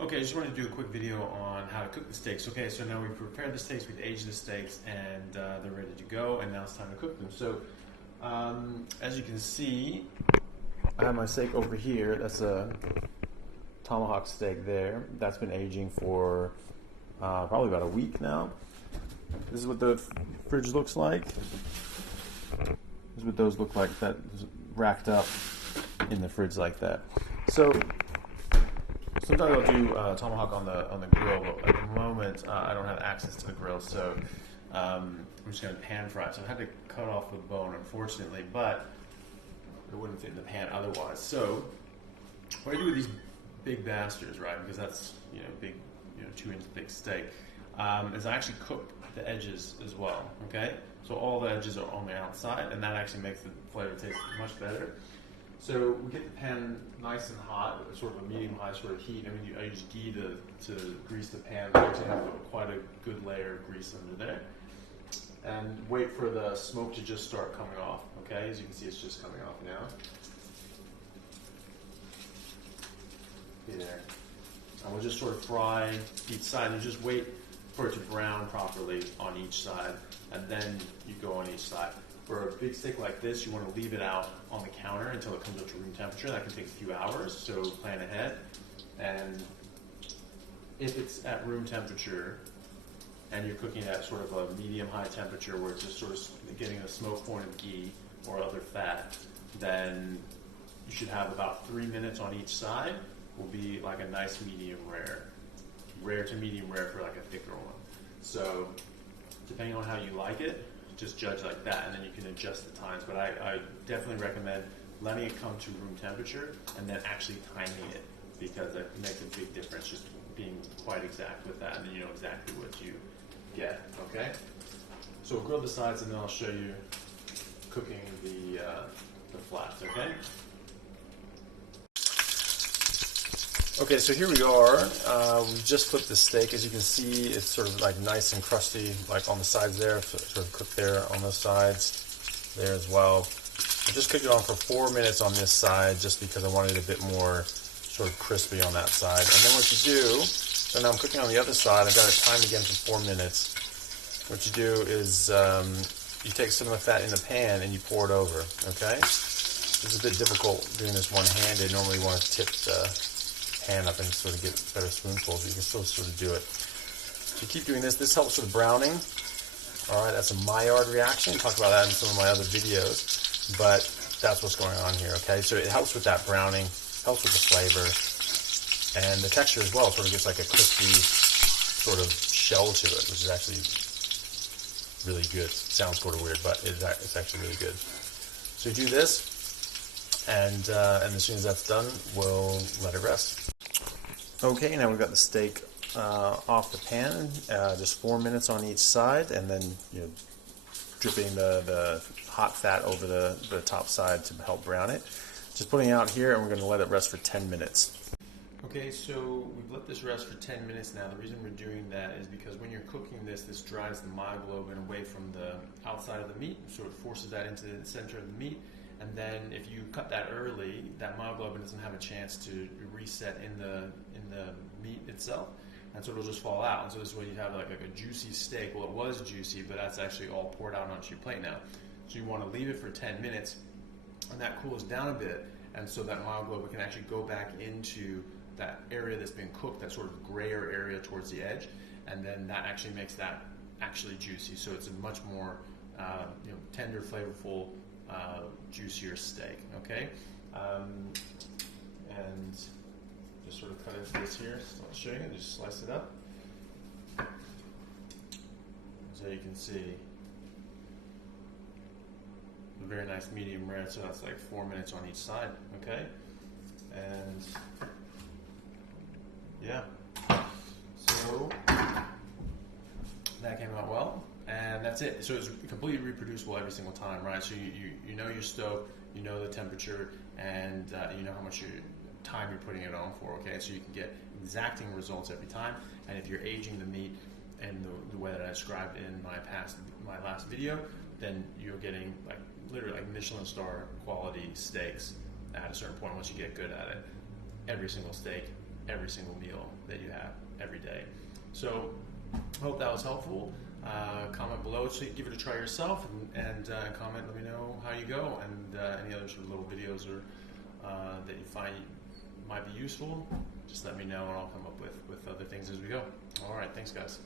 Okay, I just wanted to do a quick video on how to cook the steaks. Okay, so now we've prepared the steaks, we've aged the steaks, and they're ready to go, and now it's time to cook them. So, as you can see, I have my steak over here. That's a tomahawk steak there. That's been aging for probably about a week now. This is what the fridge looks like. This is what those look like, that racked up in the fridge like that. So sometimes I'll do tomahawk on the grill, but at the moment I don't have access to the grill, so I'm just going to pan fry it. So I had to cut off the bone, unfortunately, but it wouldn't fit in the pan otherwise. So what I do with these big bastards, right? Because that's big, 2-inch thick steak, is I actually cook the edges as well. Okay, so all the edges are on the outside, and that actually makes the flavor taste much better. So we get the pan nice and hot, sort of a medium-high sort of heat. I mean, I use ghee to grease the pan. We actually have quite a good layer of grease under there. And wait for the smoke to just start coming off, okay? As you can see, it's just coming off now. See there. And we'll just sort of fry each side and just wait for it to brown properly on each side, and then you go on each side. For a big steak like this, you want to leave it out on the counter until it comes up to room temperature. That can take a few hours, so plan ahead. And if it's at room temperature and you're cooking at sort of a medium-high temperature where it's just sort of getting a smoke point of ghee or other fat, then you should have about 3 minutes on each side. Will be like a nice medium rare. Rare to medium rare for like a thicker one. So depending on how you like it, just judge like that, and then you can adjust the times. But I definitely recommend letting it come to room temperature and then actually timing it, because it makes a big difference, just being quite exact with that, and then you know exactly what you get, okay? So we'll grill the sides, and then I'll show you cooking the flats, okay? Okay, so here we are. We've just flipped the steak. As you can see, it's sort of like nice and crusty, like on the sides there, sort of cooked there on those sides, there as well. I just cooked it on for 4 minutes on this side, just because I wanted it a bit more sort of crispy on that side. And then what you do, so now I'm cooking on the other side. I've got it timed again for 4 minutes. What you do is you take some of the fat in the pan and you pour it over, okay? This is a bit difficult doing this one-handed. Normally you want to tip the pan up and sort of get better spoonfuls, but you can still sort of do it. So you keep doing this. This helps with browning. All right, that's a Maillard reaction. I talked about that in some of my other videos, but that's what's going on here, okay? So it helps with that browning, helps with the flavor, and the texture as well. It sort of gets like a crispy sort of shell to it, which is actually really good. It sounds sort of weird, but it's actually really good. So you do this, and as soon as that's done, we'll let it rest. Okay, now we've got the steak off the pan, just 4 minutes on each side, and then dripping the hot fat over the top side to help brown it. Just putting it out here, and we're going to let it rest for 10 minutes. Okay, so we've let this rest for 10 minutes now. The reason we're doing that is because when you're cooking this drives the myoglobin away from the outside of the meat, sort of forces that into the center of the meat. And then if you cut that early, that myoglobin doesn't have a chance to reset in the meat itself, and so it'll just fall out. And so this is where you have like a juicy steak. Well, it was juicy, but that's actually all poured out onto your plate now. So you want to leave it for 10 minutes, and that cools down a bit, and so that myoglobin can actually go back into that area that's been cooked, that sort of grayer area towards the edge, and then that actually makes that actually juicy. So it's a much more tender, flavorful, juicier steak, okay? And just sort of cut into this here, so I'll show you, just slice it up. So you can see, a very nice medium rare, so that's like 4 minutes on each side, okay? And yeah, so that came out well. And that's it. So it's completely reproducible every single time, right? So you know your stove, you know the temperature, and you know how much time you're putting it on for, okay? So you can get exacting results every time. And if you're aging the meat in the way that I described in my last video, then you're getting like literally like Michelin star quality steaks at a certain point once you get good at it. Every single steak, every single meal that you have every day. So I hope that was helpful. Comment below, so give it a try yourself, and comment, let me know how you go, and any other sort of little videos or that you find might be useful, just let me know, and I'll come up with other things as we go. All right, thanks guys.